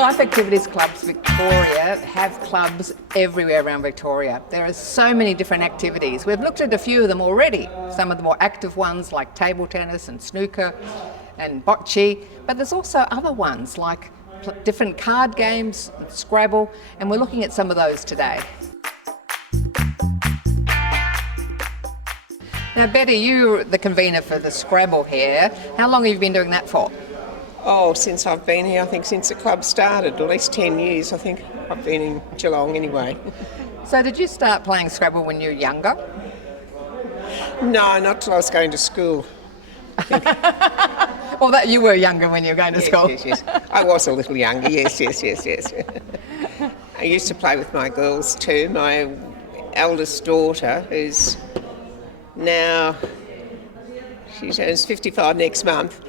Life Activities Clubs Victoria have clubs everywhere around Victoria. There are so many different activities. We've looked at a few of them already, some of the more active ones like table tennis and snooker and bocce, but there's also other ones like different card games, Scrabble, and we're looking at some of those today. Now Betty, you're the convener for the Scrabble here. How long have you been doing that for? Oh, since I've been here, I think since the club started, at least 10 years, I think. I've been in Geelong anyway. So did you start playing Scrabble when you were younger? No, not till I was going to school. Well, that you were younger when you were going to school. Yes. I was a little younger, yes. I used to play with my girls too. My eldest daughter, who's now, she turns 55 next month.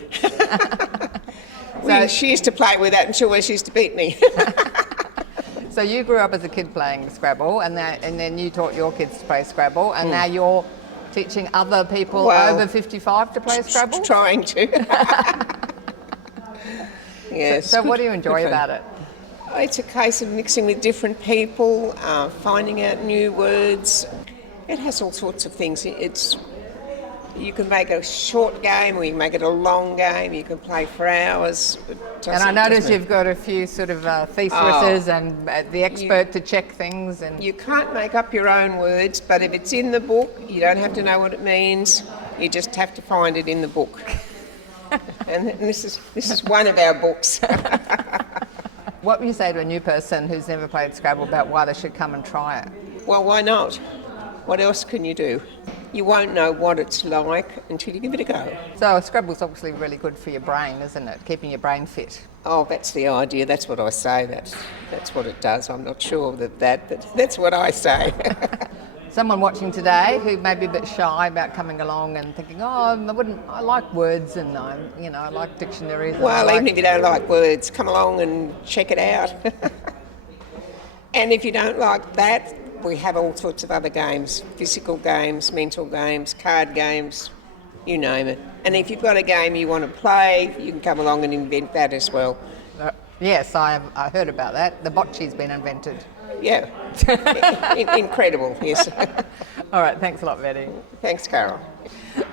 She used to play with that and she always used to beat me. So you grew up as a kid playing Scrabble and then you taught your kids to play Scrabble and now you're teaching other people over 55 to play Scrabble? Trying to. Yes. So what do you enjoy about it? It's a case of mixing with different people, finding out new words. It has all sorts of things. You can make a short game or you can make it a long game. You can play for hours. And I notice you've got a few sort of thesauruses and the expert to check things. And you can't make up your own words, but if it's in the book, you don't have to know what it means. You just have to find it in the book. And this is one of our books. What would you say to a new person who's never played Scrabble about why they should come and try it? Well, why not? What else can you do? You won't know what it's like until you give it a go. So Scrabble's obviously really good for your brain, isn't it? Keeping your brain fit. Oh, that's the idea. That's what I say. That's what it does. I'm not sure but that's what I say. Someone watching today who may be a bit shy about coming along and thinking, I like words and I like dictionaries. Well, even if you don't like words, come along and check it out. And if you don't like that, we have all sorts of other games, physical games, mental games, card games, you name it. And if you've got a game you want to play, you can come along and invent that as well. Yes, I heard about that. The bocce's been invented. Yeah, incredible, yes. All right, thanks a lot, Betty. Thanks, Carol.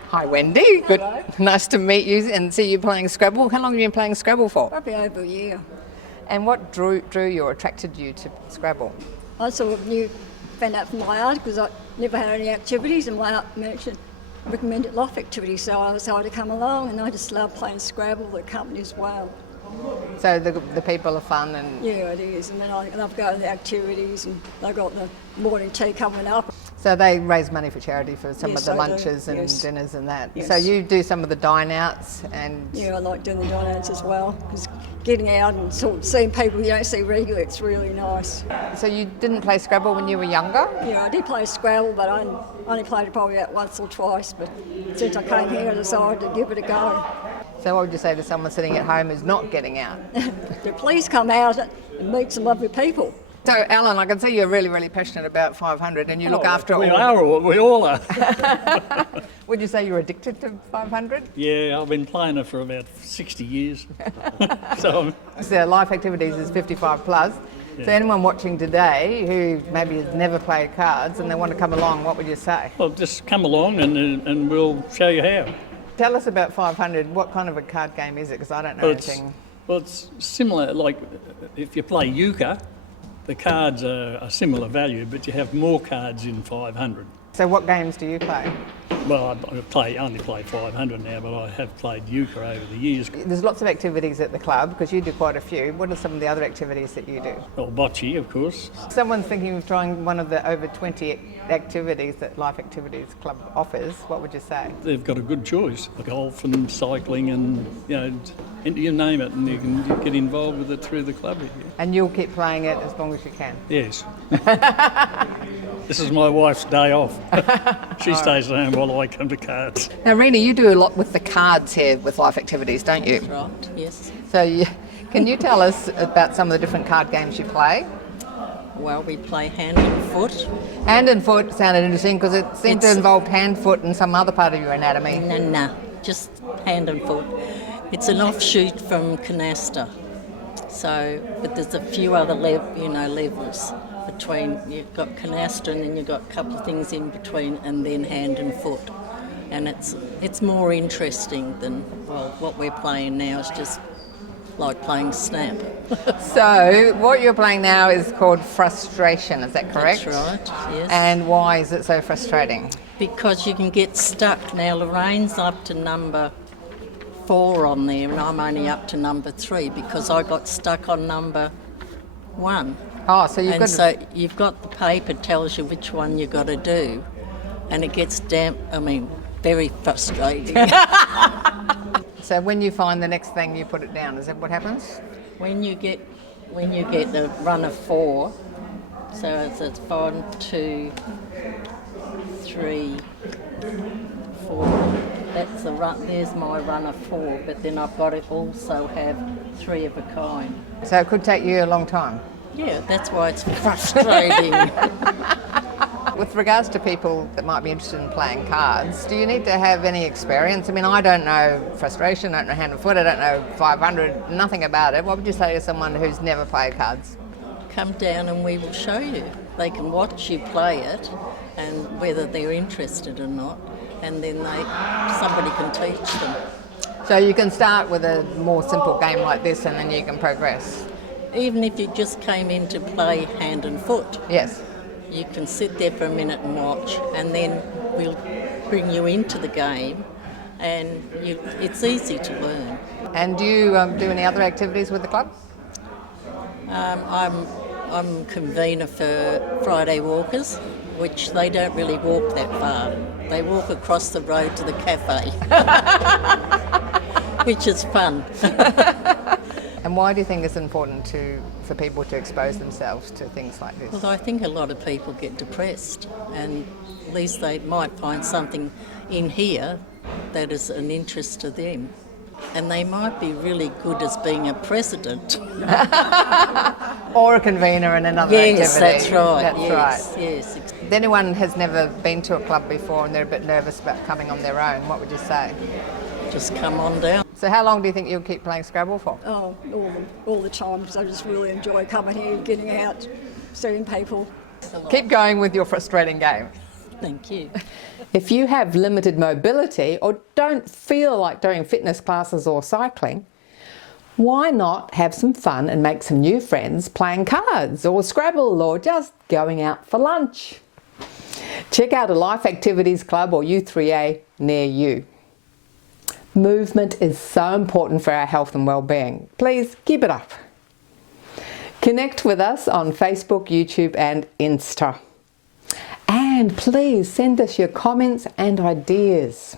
Hi, Wendy. Good. Hello. Nice to meet you and see you playing Scrabble. How long have you been playing Scrabble for? Probably over a year. And what drew you or attracted you to Scrabble? I sort of found out from my art because I never had any activities and my art merchant recommended life activities, so I decided to come along and I just love playing Scrabble, the company as well. So the people are fun and... Yeah, it is, and then I love going to the activities and they've got the morning tea coming up. So they raise money for charity for some Yes, of the I do, lunches and yes. dinners and that. Yes. So you do some of the dine outs and... Yeah, I like doing the dine-outs as well because getting out and sort of seeing people you don't see regularly, it's really nice. So you didn't play Scrabble when you were younger? Yeah, I did play Scrabble, but I only played it probably about once or twice, but since I came here I decided to give it a go. So what would you say to someone sitting at home who's not getting out? So please come out and meet some lovely people. So Alan, I can see you're really, really passionate about 500 and you look after it all. We all are. Would you say you're addicted to 500? Yeah, I've been playing it for about 60 years. So Life Activities is 55 plus. Yeah. So anyone watching today who maybe has never played cards and they want to come along, what would you say? well, just come along and we'll show you how. Tell us about 500. What kind of a card game is it? Because I don't know anything. Well, it's similar, like if you play euchre, the cards are a similar value, but you have more cards in 500. So what games do you play? Well, I only play 500 now, but I have played euchre over the years. There's lots of activities at the club because you do quite a few. What are some of the other activities that you do? Well, bocce, of course. Someone's thinking of trying one of the over 20 activities that Life Activities Club offers. What would you say? They've got a good choice, golf and cycling and, you name it, and you can get involved with it through the club here. And you'll keep playing it as long as you can? Yes. This is my wife's day off. She stays at home while I come to cards. Now, Rena, you do a lot with the cards here with Life Activities, don't you? That's right, yes. So can you tell us about some of the different card games you play? Well, we play hand and foot. Hand and foot sounded interesting because it seemed to involve hand, foot and some other part of your anatomy. No, just hand and foot. It's an offshoot from canasta. So, but there's a few other levels between. You've got canasta and then you've got a couple of things in between, and then hand and foot. And it's more interesting than, well, what we're playing now is just like playing snap. So what you're playing now is called frustration, is that correct? That's right, yes. And why is it so frustrating? Because you can get stuck. Now, Lorraine's up to number 4 on there, and I'm only up to number 3 because I got stuck on number 1. Oh, so you've And got so you've got the paper tells you which one you've got to do, and it gets very frustrating. So when you find the next thing, you put it down. Is that what happens? When you get the run of 4, so it's 1, 2, 3, 4. That's the run. There's my run of 4, but then I've got to also have 3 of a kind. So it could take you a long time. Yeah, that's why it's frustrating. With regards to people that might be interested in playing cards, do you need to have any experience? I mean, I don't know frustration, I don't know hand and foot, I don't know 500, nothing about it. What would you say to someone who's never played cards? Come down and we will show you. They can watch you play it and whether they're interested or not, and then somebody can teach them. So you can start with a more simple game like this and then you can progress? Even if you just came in to play hand and foot. Yes. You can sit there for a minute and watch, and then we'll bring you into the game, and it's easy to learn. And do you do any other activities with the club? I'm convener for Friday walkers, which they don't really walk that far. They walk across the road to the cafe, which is fun. And why do you think it's important for people to expose themselves to things like this? Well, I think a lot of people get depressed, and at least they might find something in here that is an interest to them. And they might be really good as being a president. Or a convener in another Yes, activity. that's right. That's Yes, right. yes. If anyone has never been to a club before and they're a bit nervous about coming on their own, what would you say? Just come on down. So how long do you think you'll keep playing Scrabble for? Oh, all the time, because I just really enjoy coming here, getting out, seeing people. Keep going with your frustrating game. Thank you. If you have limited mobility or don't feel like doing fitness classes or cycling, why not have some fun and make some new friends playing cards or Scrabble or just going out for lunch? Check out a Life Activities Club or U3A near you. Movement is so important for our health and well-being. Please keep it up. Connect with us on Facebook, YouTube and Insta. And please send us your comments and ideas.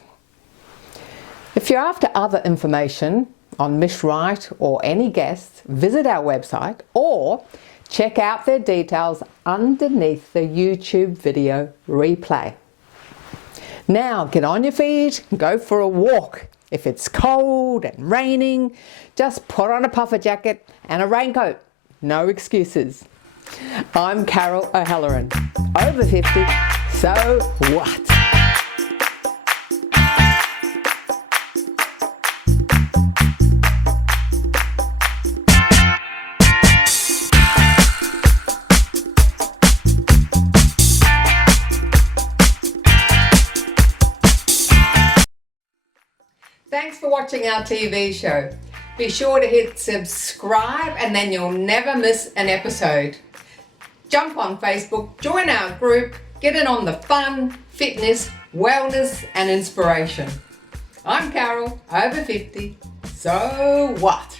If you're after other information on Miss Wright or any guests, visit our website or check out their details underneath the YouTube video replay. Now get on your feet and go for a walk. If it's cold and raining, just put on a puffer jacket and a raincoat. No excuses. I'm Carol O'Halloran. Over 50, so what? Thanks for watching our TV show. Be sure to hit subscribe and then you'll never miss an episode. Jump on Facebook, join our group, get in on the fun, fitness, wellness and inspiration. I'm Carol, over 50, so what?